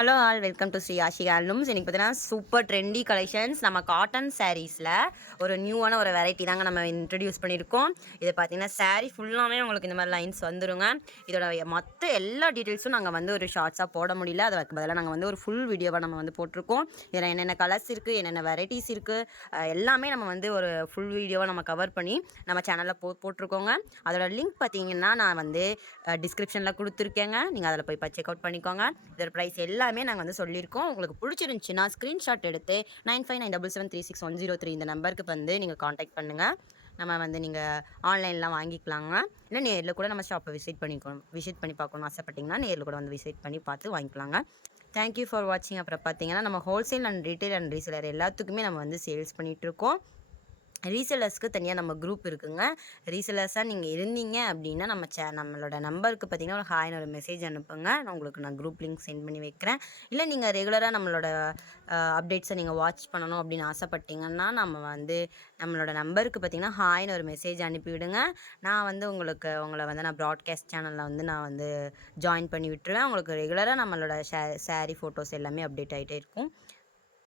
Hello all welcome to Sri Ashika handlooms. இன்றைக்கி பார்த்தீங்கன்னா super trendy collections நம்ம காட்டன் சாரீஸில் ஒரு நியூவான ஒரு வெரைட்டி தாங்க நம்ம இன்ட்ரடியூஸ் பண்ணியிருக்கோம். இதை பார்த்தீங்கன்னா சாரீ ஃபுல்லாமே உங்களுக்கு இந்த மாதிரி லைன்ஸ் வந்துருங்க. இதோட மற்ற எல்லா டீட்டெயில்ஸும் நாங்கள் வந்து ஒரு ஷார்ட்ஸாக போட முடியல. அதுக்கு பதிலாக நாங்கள் வந்து ஒரு ஃபுல் வீடியோவாக நம்ம வந்து போட்டிருக்கோம். இதில் என்னென்ன கலர்ஸ் இருக்குது, என்னென்ன வெரைட்டிஸ் இருக்குது, எல்லாமே நம்ம வந்து ஒரு ஃபுல் வீடியோவாக நம்ம கவர் பண்ணி நம்ம சேனலில் போட்டிருக்கோங்க. அதோட லிங்க் பார்த்தீங்கன்னா நான் வந்து டிஸ்கிரிப்ஷனில் கொடுத்துருக்கேங்க. நீங்கள் அதில் போய் செக் அவுட் பண்ணிக்கோங்க. இதோட ப்ரைஸ் எல்லாமே நாங்கள் வந்து சொல்லியிருக்கோம். உங்களுக்கு பிடிச்சிருந்துச்சின்னா ஸ்க்ரீன்ஷாட் எடுத்து 9597736103 இந்த நம்பருக்கு வந்து நீங்கள் காண்டாக்ட் பண்ணுங்கள். நம்ம வந்து நீங்கள் ஆன்லைன்லாம் வாங்கிக்கலாங்க. இல்லை நேரில் கூட நம்ம ஷாப்பை விசிட் பண்ணி பார்க்கணும்னு ஆசைப்பட்டிங்கன்னா நேரில் கூட வந்து விசிட் பண்ணி பார்த்து வாங்கிக்கலாங்க. தேங்க்யூ ஃபார் வாட்சிங். அப்புறம் பார்த்தீங்கன்னா நம்ம wholesale and retail and reseller எல்லாத்துக்குமே நம்ம வந்து சேல்ஸ் பண்ணிகிட்ருக்கோம். ரீசெல்லர்ஸ்க்கு தனியாக நம்ம குரூப் இருக்குங்க. ரீசெல்லர்ஸாக நீங்கள் இருந்தீங்க அப்படின்னா நம்மளோட நம்பருக்கு பார்த்தீங்கன்னா ஒரு ஹாய்னு ஒரு மெசேஜ் அனுப்புங்க. நான் குரூப் லிங்க் சென்ட் பண்ணி வைக்கிறேன். இல்லை நீங்கள் ரெகுலராக நம்மளோட அப்டேட்ஸை நீங்கள் வாட்ச் பண்ணணும் அப்படின்னு ஆசைப்பட்டீங்கன்னா நம்மளோட நம்பருக்கு பார்த்தீங்கன்னா ஹாய்னு ஒரு மெசேஜ் அனுப்பிவிடுங்க. நான் வந்து உங்களை வந்து நான் ப்ராட்காஸ்ட் சேனலில் வந்து நான் வந்து ஜாயின் பண்ணி விட்டுருவேன். உங்களுக்கு ரெகுலராக நம்மளோட சாரீ ஃபோட்டோஸ் எல்லாமே அப்டேட் ஆகிட்டே இருக்கும்.